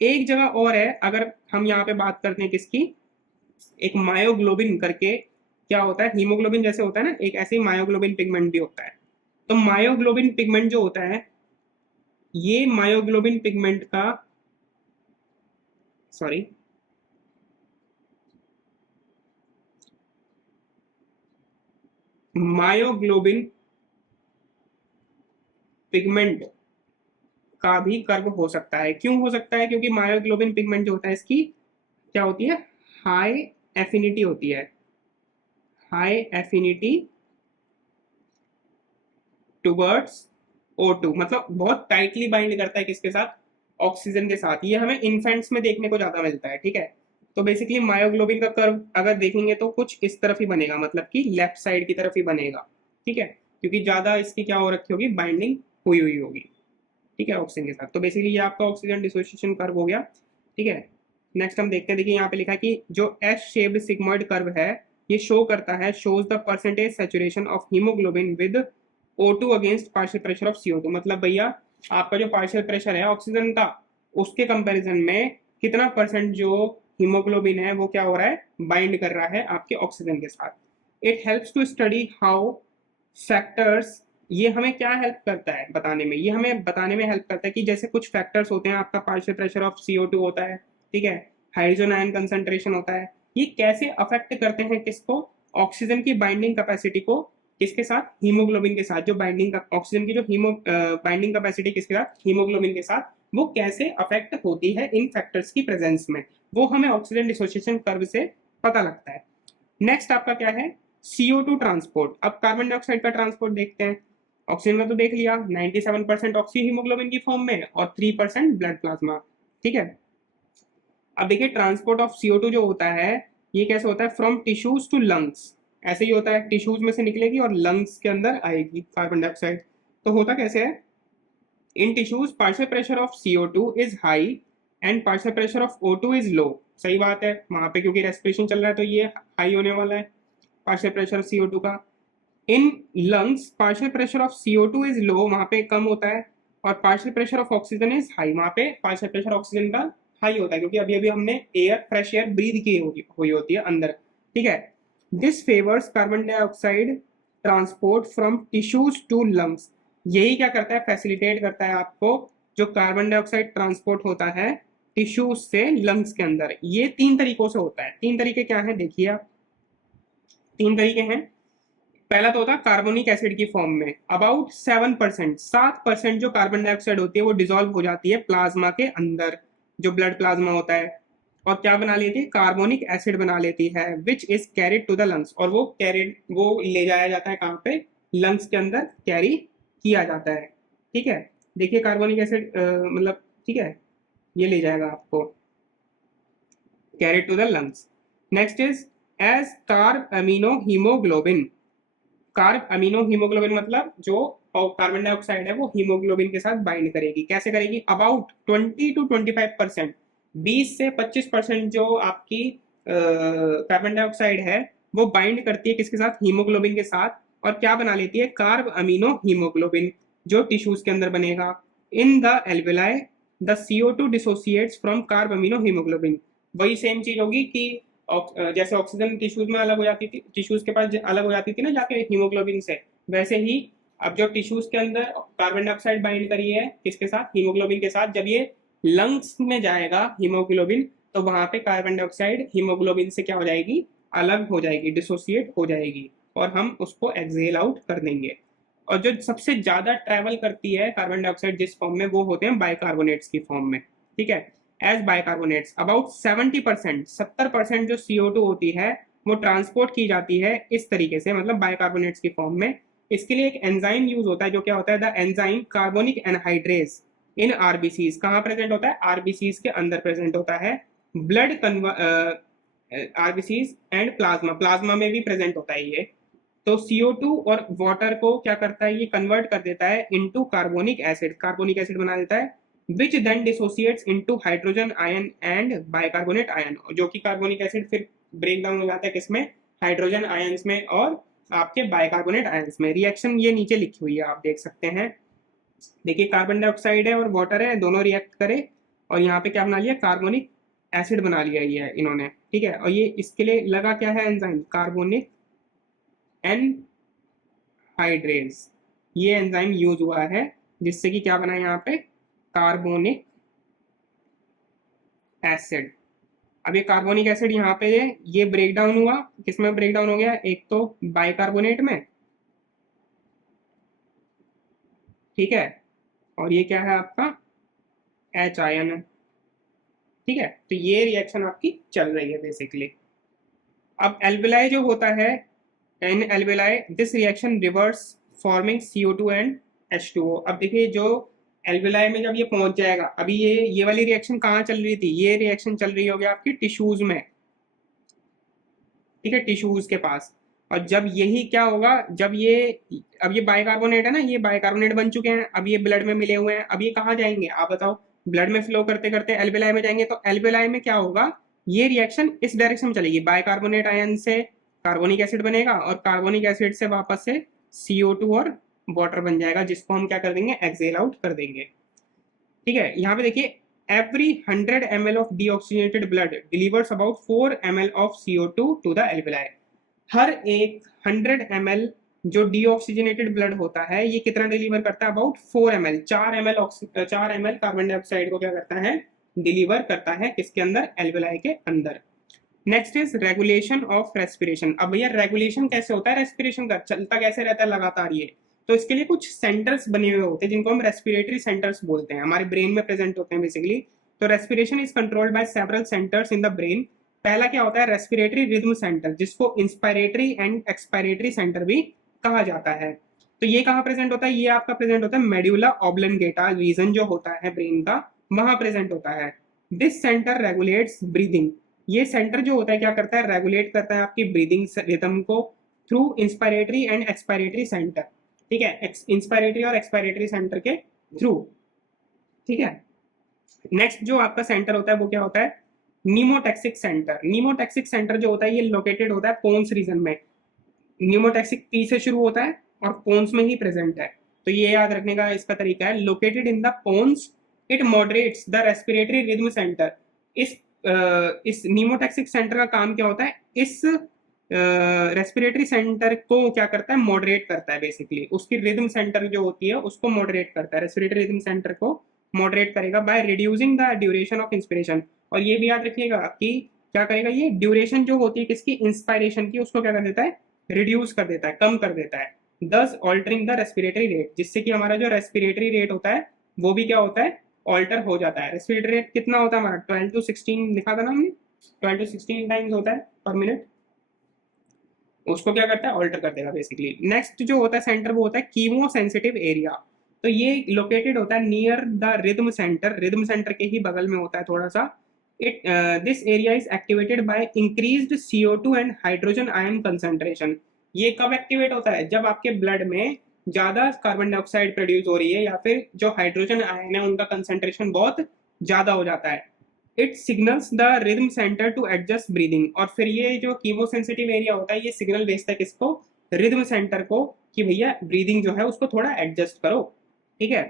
एक जगह और है, अगर हम यहाँ पे बात करते हैं किसकी, एक मायोग्लोबिन करके क्या होता है, हीमोग्लोबिन जैसे होता है ना, एक ऐसे ही मायोग्लोबिन पिगमेंट भी होता है, तो मायोग्लोबिन पिगमेंट जो होता है, ये मायोग्लोबिन पिगमेंट का, सॉरी, मायोग्लोबिन पिगमेंट का भी कर्व हो सकता है, क्यों हो सकता है, क्योंकि मायोग्लोबिन पिगमेंट जो होता है इसकी क्या होती है, हाई एफिनिटी होती है, हाई एफिनिटी टुवर्ड्स O2, मतलब बहुत टाइटली बाइंड करता है किसके साथ, ऑक्सीजन के साथ, ये हमें इन्फेंट्स में देखने को ज्यादा मिलता है, ठीक है। तो बेसिकली मायोग्लोबिन का कर्व अगर देखेंगे तो कुछ इस तरफ ही बनेगा, मतलब कि लेफ्ट साइड की तरफ ही बनेगा, ठीक है। क्योंकि ज़्यादा इसकी क्या हो रखी होगी, बाइंडिंग हुई हुई होगी, ठीक है, ऑक्सीजन के साथ। तो बेसिकली ये आपका ऑक्सीजन डिसोसिएशन कर्व हो गया, ठीक है। नेक्स्ट हम देखते हैं, देखिए यहाँ पे लिखा है कि जो एस शेप्ड सिग्मॉइड कर्व है ये शो करता है, shows the percentage saturation of haemoglobin with O2 against partial pressure of CO2। मतलब भैया आपका जो पार्शियल प्रेशर है ऑक्सीजन का, उसके कंपैरिजन में कितना परसेंट जो हीमोग्लोबिन है वो क्या हो रहा है, बाइंड कर रहा है आपके ऑक्सीजन के साथ। It helps to study how factors, ये हमें क्या हेल्प करता है बताने में, ये हमें बताने में हेल्प करता है कि जैसे कुछ फैक्टर्स होते हैं, आपका पार्शियल प्रेशर ऑफ CO2 होता है, ठीक है, हाइड्रोजन आयन कंसंट्रेशन होता है, ये कैसे अफेक्ट करते हैं किसको, ऑक्सीजन की बाइंडिंग कैपेसिटी को, किसके साथ, हीमोग्लोबिन के साथ। जो बाइंडिंग का ऑक्सीजन की जो बाइंडिंग कैपेसिटी किसके साथ, हीमोग्लोबिन के साथ, वो कैसे अफेक्ट होती है इन फैक्टर्स की प्रेजेंस में, वो हमें ऑक्सीजन डिसोसिएशन कर्व से पता लगता है। नेक्स्ट आपका क्या है, CO2 ट्रांसपोर्ट। अब कार्बन डाइऑक्साइड का ट्रांसपोर्ट देखते हैं। ऑक्सीजन का तो देख लिया, 97% ऑक्सी हीमोग्लोबिन की फॉर्म में और 3% ब्लड प्लाज्मा, ठीक है। अब देखिए ट्रांसपोर्ट ऑफ CO2 जो होता है ये कैसे होता है, फ्रॉम टिश्यूज टू लंग्स, ऐसे ही होता है, टिश्यूज में से निकलेगी और लंग्स के अंदर आएगी कार्बन डाइऑक्साइड। तो होता कैसे है, in tissues partial pressure of CO2 is high and partial pressure of O2 is low. सही बात है, वहां पे क्योंकि रेस्पिरेशन चल रहा है तो ये हाई होने वाला है पार्शियल प्रेशर ऑफ CO2 का। In lungs partial pressure of CO2 is low, वहां पे कम होता है, और partial pressure of oxygen is high, वहां पे पार्शियल प्रेशर ऑक्सीजन का हाई होता है, क्योंकि अभी अभी हमने एयर, फ्रेश एयर ब्रीथ की हुई होती है अंदर, ठीक है। This favours carbon dioxide transport from tissues to lungs, यही क्या करता है, फैसिलिटेट करता है आपको जो कार्बन डाइऑक्साइड ट्रांसपोर्ट होता है टिश्यूज से लंग्स के अंदर। ये 3 तरीकों से होता है। 3 तरीके क्या है देखिए आप, 3 तरीके हैं। पहला तो होता है कार्बोनिक एसिड की फॉर्म में, अबाउट 7%, 7% जो कार्बन डाइऑक्साइड होती है वो डिसॉल्व हो जाती है प्लाज्मा के अंदर, जो ब्लड प्लाज्मा होता है, और क्या बना लेती है, कार्बोनिक एसिड बना लेती है, which is carried to the lungs, और वो ले जाया जाता है कहाँ पे, लंग्स के अंदर कैरी किया जाता है, ठीक है। देखिए कार्बोनिक एसिड मतलब, ठीक है, ये ले जाएगा आपको carried to the lungs. Next is as carbaminohaemoglobin, carbaminohaemoglobin मतलब जो कार्बन डाइऑक्साइड है वो हीमोग्लोबिन के साथ बाइंड करेगी, कैसे करेगी, अबाउट 20 to 25%, 20 से 25% जो आपकी कार्बन डाइऑक्साइड है वो बाइंड करती है किसके साथ, हीमोग्लोबिन के साथ, और क्या बना लेती है, कार्ब अमीनो हीमोग्लोबिन, जो टिश्यूज के अंदर बनेगा। In the alveoli the CO2 dissociates from carb amino haemoglobin, वही सेम चीज होगी कि जैसे ऑक्सीजन टिश्यूज में अलग हो जाती थी, टिश्यूज के पास अलग हो जाती थी ना जाके हीमोग्लोबिन से, वैसे ही अब जो टिश्यूज के अंदर कार्बन डाइऑक्साइड बाइंड करी है किसके साथ, हीमोग्लोबिन के साथ, जब ये लंग्स में जाएगा हीमोग्लोबिन, तो वहां पे कार्बन डाइऑक्साइड हीमोग्लोबिन से क्या हो जाएगी, अलग हो जाएगी, डिसोसिएट हो जाएगी, और हम उसको एक्सेल आउट कर देंगे। और जो सबसे ज्यादा ट्रैवल करती है कार्बन डाइऑक्साइड जिस फॉर्म में, वो होते हैं बाइकार्बोनेट्स की फॉर्म में, ठीक है, एज बाइकार्बोनेट्स। अबाउट 70%, 70% जो CO2 होती है वो ट्रांसपोर्ट की जाती है इस तरीके से, मतलब बाइकार्बोनेट्स की फॉर्म में। इसके लिए एक एंजाइम यूज होता है, जो क्या होता है, the enzyme carbonic anhydrase in RBCs. कहाँ प्रेजेंट होता है, आरबीसीज के अंदर प्रेजेंट होता है, blood RBCs and plasma, plasma में भी प्रेजेंट होता है ये। तो CO2 और वाटर को क्या करता है, ये कन्वर्ट कर देता है into carbonic acid, carbonic acid बना देता है, which then dissociates into hydrogen ion and bicarbonate ion, जो कि कार्बोनिक एसिड फिर ब्रेक डाउन हो जाता है किसमें, हाइड्रोजन आयंस में और आपके बाइकार्बोनेट आयंस में। रिएक्शन ये नीचे लिखी हुई है, आप देख सकते हैं। देखिए कार्बन डाइऑक्साइड है और वाटर है, दोनों रिएक्ट करे, और यहाँ पे क्या बना लिया, कार्बोनिक एसिड बना लिया ये इन्होंने, ठीक है। और ये इसके लिए लगा क्या है, एंजाइम कार्बोनिक एनहाइड्रेज, ये एंजाइम यूज हुआ है, जिससे कि क्या बना यहाँ पे, कार्बोनिक एसिड। अब ये कार्बोनिक एसिड यहाँ पे ये ब्रेक डाउन हुआ, किसमें ब्रेक डाउन हो गया, एक तो बाइकार्बोनेट में, ठीक है, और ये क्या है आपका H आयन है, ठीक है। तो ये रिएक्शन आपकी चल रही है बेसिकली। अब एल्वेलाई जो होता है, in alveoli this reaction reverse forming CO2 and H2O। अब देखिए जो एल्वेलाई में जब ये पहुंच जाएगा, अभी ये वाली रिएक्शन कहाँ चल रही थी, ये रिएक्शन चल रही होगी आपकी टिश्यूज में, ठीक है, टिश्यूज के पास। और जब यही क्या होगा, जब ये अब ये बाइकार्बोनेट है ना, ये बाइकार्बोनेट बन चुके हैं, अब ये ब्लड में मिले हुए हैं, अब ये कहाँ जाएंगे आप बताओ, ब्लड में फ्लो करते करते एल्वेलाई में जाएंगे, तो एल्वेलाई में क्या होगा, ये रिएक्शन इस डायरेक्शन में चलेगी, बाइकार्बोनेट आयन से कार्बोनिक एसिड बनेगा और कार्बोनिक एसिड से वापस से CO2 और वाटर बन जाएगा, जिसको हम क्या कर देंगे, एक्सेल आउट कर देंगे। ठीक है, यहाँ पे देखिए every 100 ml of deoxygenated blood delivers about 4 ml of CO2 to the alveoli। हर एक 100 ml जो डीऑक्सीजनेटेड ब्लड होता है ये कितना डिलीवर करता है, about 4 ml, 4 ml carbon dioxide को क्या करता है, डिलीवर करता है किसके अंदर, एल्वेलाई के अंदर। Next is regulation of respiration. अब भैया रेगुलेशन कैसे होता है रेस्पिरेशन का, चलता कैसे रहता है लगातार ये, तो इसके लिए कुछ सेंटर्स बने हुए होते हैं जिनको हम रेस्पिरेटरी सेंटर्स बोलते हैं, हमारे ब्रेन में प्रेजेंट होते हैं बेसिकली। तो respiration is controlled by several centres in the brain. पहला क्या होता है, रेस्पिरेटरी रिदम सेंटर, जिसको इंस्पायरेटरी एंड एक्सपायरेटरी सेंटर भी कहा जाता है। तो ये कहाँ प्रेजेंट होता है, ये आपका प्रेजेंट होता है मेडुला ऑब्लंगेटा रीजन जो होता है ब्रेन का, वहां प्रेजेंट होता है। This centre regulates breathing. ये सेंटर जो होता है क्या करता है, रेगुलेट करता है आपकी ब्रीदिंग रिदम को through inspiratory and expiratory centre. ठीक है, इंस्पायरेटरी और एक्सपायरेटरी सेंटर के थ्रू। ठीक है, नेक्स्ट जो आपका सेंटर होता है वो क्या होता है, नीमोटैक्सिक सेंटर। नीमोटैक्सिक सेंटर जो होता है ये लोकेटेड होता है पोन्स रीजन में। न्यूमोटैक्सिक पी से शुरू होता है और पोन्स में ही प्रेजेंट है, तो ये याद रखने का इसका तरीका है, located in the pons, it moderates the respiratory rhythm centre. इस नीमोटैक्सिक सेंटर का काम क्या होता है, इस रेस्पिरेटरी सेंटर को क्या करता है, मॉडरेट करता है बेसिकली, उसकी रिदम सेंटर जो होती है उसको मॉडरेट करता है, रेस्पिरेटरी रिदम सेंटर को मॉडरेट करेगा by reducing the duration of inspiration. और ये भी याद रखिएगा कि क्या करेगा, ये ड्यूरेशन जो होती है किसकी, इंस्पायरेशन की, उसको क्या कर देता है, रिड्यूस कर देता है, कम कर देता है, दस ऑल्टरिंग द रेस्पिरेटरी रेट, जिससे कि हमारा जो रेस्पिरेटरी रेट होता है वो भी क्या होता है, ऑल्टर हो जाता है। रेस्पिरेटरी रेट कितना होता है हमारा, 12 to 16 लिखा था ना हमने, 12 to 16 टाइम्स होता है पर मिनट, उसको क्या करता है, ऑल्टर कर देगा बेसिकली। नेक्स्ट जो होता है सेंटर वो होता है कीमो सेंसिटिव एरिया। तो ये लोकेटेड होता है near the rhythm centre, rhythm centre के ही बगल में होता है थोड़ा सा। It this area is activated by increased CO2 and hydrogen ion concentration. ये कब एक्टिवेट होता है, जब आपके ब्लड में ज्यादा कार्बन डाइऑक्साइड प्रोड्यूस हो रही है या फिर जो हाइड्रोजन आयन है उनका कंसंट्रेशन बहुत ज्यादा हो जाता है। It signals the rhythm centre to adjust breathing. और फिर ये जो कीमोसेंसिटिव एरिया होता है ये सिग्नल भेजता है किसको, रिदम सेंटर को, कि भैया ब्रीदिंग जो है उसको थोड़ा एडजस्ट करो। ठीक है,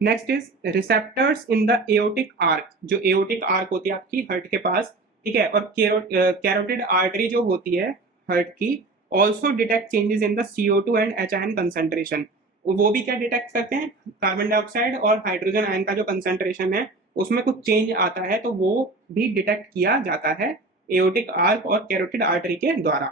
next is receptors in the aortic arc. जो एओटिक आर्क होती है आपकी हार्ट के पास, ठीक है, और कैरोटिड आर्टरी जो होती है हार्ट की, also detect changes in the CO2 and H ion concentration. वो भी क्या डिटेक्ट करते हैं, कार्बन डाइऑक्साइड और हाइड्रोजन आयन का जो कंसंट्रेशन है उसमें कुछ चेंज आता है, तो वो भी डिटेक्ट किया जाता है एओटिक आर्क और कैरोटिड आर्टरी के द्वारा।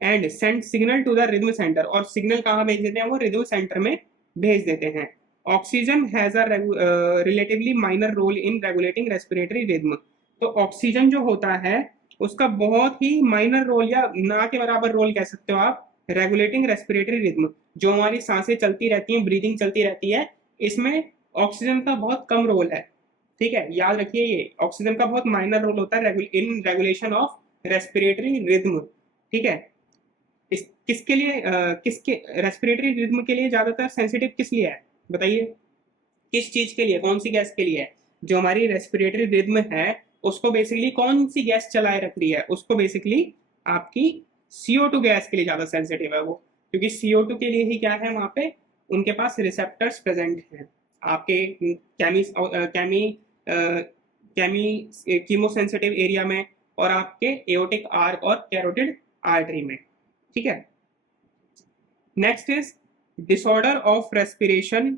And send signal to the rhythm centre. और सिग्नल कहाँ भेज देते हैं, वो रिदम सेंटर में भेज देते हैं। Oxygen has a relatively minor role in regulating respiratory rhythm. तो ऑक्सीजन जो होता है उसका बहुत ही माइनर रोल या ना के बराबर रोल कह सकते हो आप, रेगुलेटिंग रेस्पिरेटरी रिदम। जो हमारी सांसें चलती रहती हैं, ब्रीदिंग चलती रहती है, इसमें ऑक्सीजन का बहुत कम रोल है। ठीक है, याद रखिए ये ऑक्सीजन का बहुत माइनर रोल होता है in regulation of respiratory rhythm. ठीक है, किसके लिए किसके रेस्पिरेटरी रिदम के लिए ज्यादातर सेंसिटिव किस लिए है बताइए, किस चीज के लिए, कौन सी गैस के लिए है, जो हमारी रेस्पिरेटरी रिदम है उसको बेसिकली कौन सी गैस चलाए रख रही है, उसको बेसिकली आपकी CO2 गैस के लिए ज्यादा सेंसिटिव है वो, क्योंकि CO2 के लिए ही क्या है वहां पे, उनके पास रिसेप्टर्स प्रेजेंट हैं आपके कीमोसेंसिटिव एरिया में और आपके एओटिक आर्क और कैरोटिड आर्टरी में। ठीक है, next is disorder of respiration,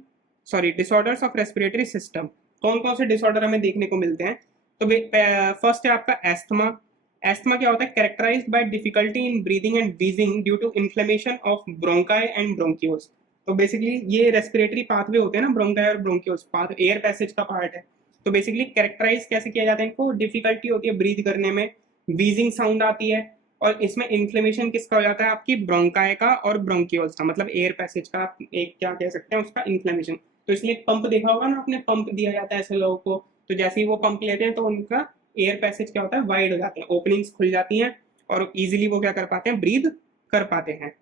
sorry disorders of respiratory system. कौन कौन से डिसऑर्डर हमें देखने को मिलते हैं, तो फर्स्ट है आपका एस्थमा। एस्थमा क्या होता है, characterized by difficulty in breathing and wheezing due to inflammation of bronchi and bronchioles. तो बेसिकली ये रेस्पिरेटरी पाथवे होते हैं ना, ब्रोंकाई और ब्रोंकियोल्स, पाथ एयर पैसेज का पार्ट है। तो बेसिकली कैरेक्टराइज कैसे किया जाता है इनको, डिफिकल्टी होती है ब्रीथ करने में, व्हीजिंग साउंड आती है, और इसमें इन्फ्लेमेशन किसका हो जाता है, आपकी ब्रोंकाई का और ब्रोंकियोल्स का, मतलब एयर पैसेज का एक क्या कह सकते हैं उसका इन्फ्लेमेशन। तो इसलिए पंप देखा होगा ना आपने, पंप दिया जाता है ऐसे लोगों को, तो जैसे ही वो पंप लेते हैं तो उनका एयर पैसेज क्या होता है, वाइड हो जाते हैं, ओपनिंग्स खुल जाती हैं और इजीली वो क्या कर पाते हैं, ब्रीद कर पाते हैं।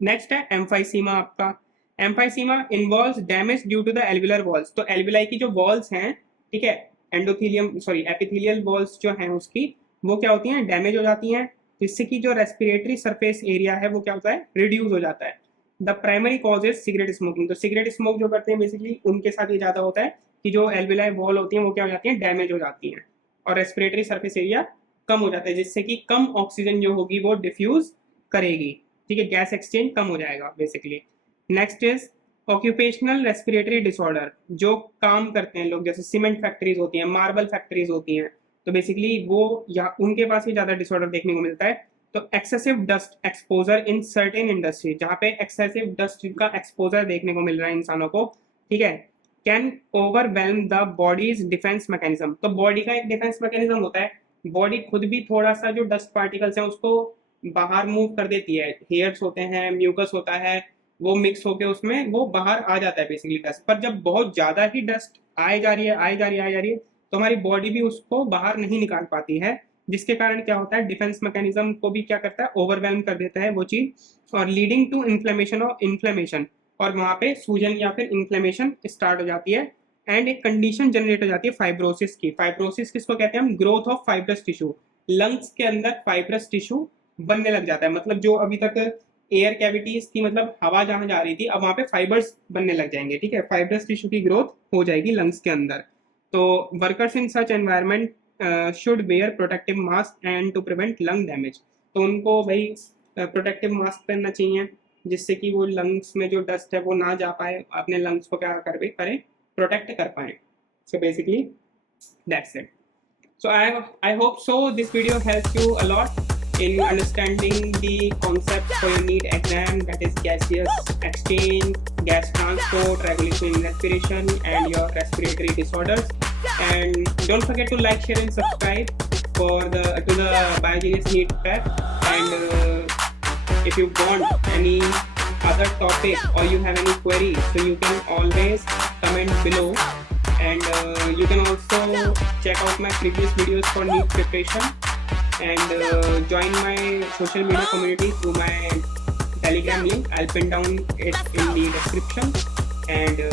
नेक्स्ट है एम्फाइसीमा आपका। Emphysema involves damage due to the alveolar walls. तो एल्विलाई की जो वॉल्स हैं, ठीक है, एंडोथीलियम सॉरी एपिथेलियल वॉल्स जो हैं उसकी, वो क्या होती हैं, डैमेज हो जाती हैं, जिससे कि जो रेस्पिरेटरी सरफेस एरिया है वो क्या होता है, रिड्यूस हो जाता है। The primary cause is cigarette smoking. तो सिगरेट स्मोक जो करते हैं बेसिकली उनके साथ ये ज़्यादा होता है कि जो एल्विलाई वॉल होती हैं वो क्या हो जाती हैं, डैमेज हो जाती हैं और रेस्पिरेटरी सरफेस एरिया कम हो जाता है, जिससे कि कम ऑक्सीजन जो होगी वो डिफ्यूज करेगी, ठीक है, गैस एक्सचेंज कम हो जाएगा basically. Next is occupational respiratory disorder. जो काम करते हैं लोग, जैसे सीमेंट फैक्ट्रीज होती हैं, मार्बल फैक्ट्रीज होती हैं, तो बेसिकली वो या उनके पास ही ज़्यादा डिसऑर्डर देखने को मिलता है। तो excessive dust exposure in certain industry, जहाँ पे एक्सेसिव डस्ट का एक्सपोजर देखने को मिल रहा है इंसानों को, ठीक है, can overwhelm the bodies defence mechanism. तो बॉडी का एक डिफेंस मैकेनिज्म होता है, बॉडी खुद भी थोड़ा सा जो डस्ट पार्टिकल्स हैं उसको बाहर मूव कर देती है। हेयर्स होते हैं, म्यूकस होता है, वो मिक्स होके उसमें वो बाहर आ जाता है बेसिकली डस्ट। पर जब बहुत ज़्यादा ही डस्ट आए जा रही है तो हमारी बॉडी भी उसको बाहर नहीं निकाल पाती है, जिसके कारण क्या होता है, डिफेंस मैकेनिज्म को भी क्या करता है, ओवरवेलम कर देता है वो चीज़, और लीडिंग टू इन्फ्लेमेशन, और वहाँ पे सूजन या फिर इन्फ्लेमेशन स्टार्ट हो जाती है। एंड एक कंडीशन जनरेट हो जाती है फाइब्रोसिस की। फाइब्रोसिस किसको कहते हैं हम, growth of fibrous tissue. Lungs के अंदर फाइब्रस टिश्यू बनने लग जाता है, मतलब जो अभी तक एयर कैविटीज थी, मतलब हवा जहां जा रही थी, अब वहां पे फाइबर्स बनने लग जाएंगे, ठीक है, फाइब्रस टिश्यू की ग्रोथ हो जाएगी लंग्स के अंदर। तो workers in such environment should wear protective mask and to prevent lung damage. तो उनको भाई प्रोटेक्टिव मास्क पहनना चाहिए, जिससे कि वो लंग्स में जो डस्ट है वो ना जा पाए, अपने लंग्स को क्या करें, प्रोटेक्ट कर पाए। So basically that's it. So I hope so this video helps you a lot in understanding the concepts for your NEET exam, that is gaseous exchange, gas transport, regulation in respiration, and your respiratory disorders. And don't forget to like, share, and subscribe to the Biogenius NEET Prep. And if you want any other topic or you have any queries, so you can always comment below. And you can also check out my previous videos for NEET preparation, and join my social media community through my Telegram link. I'll pin down it in the description. And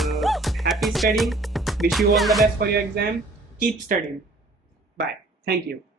happy studying. Wish you all the best for your exam. Keep studying. Bye. Thank you.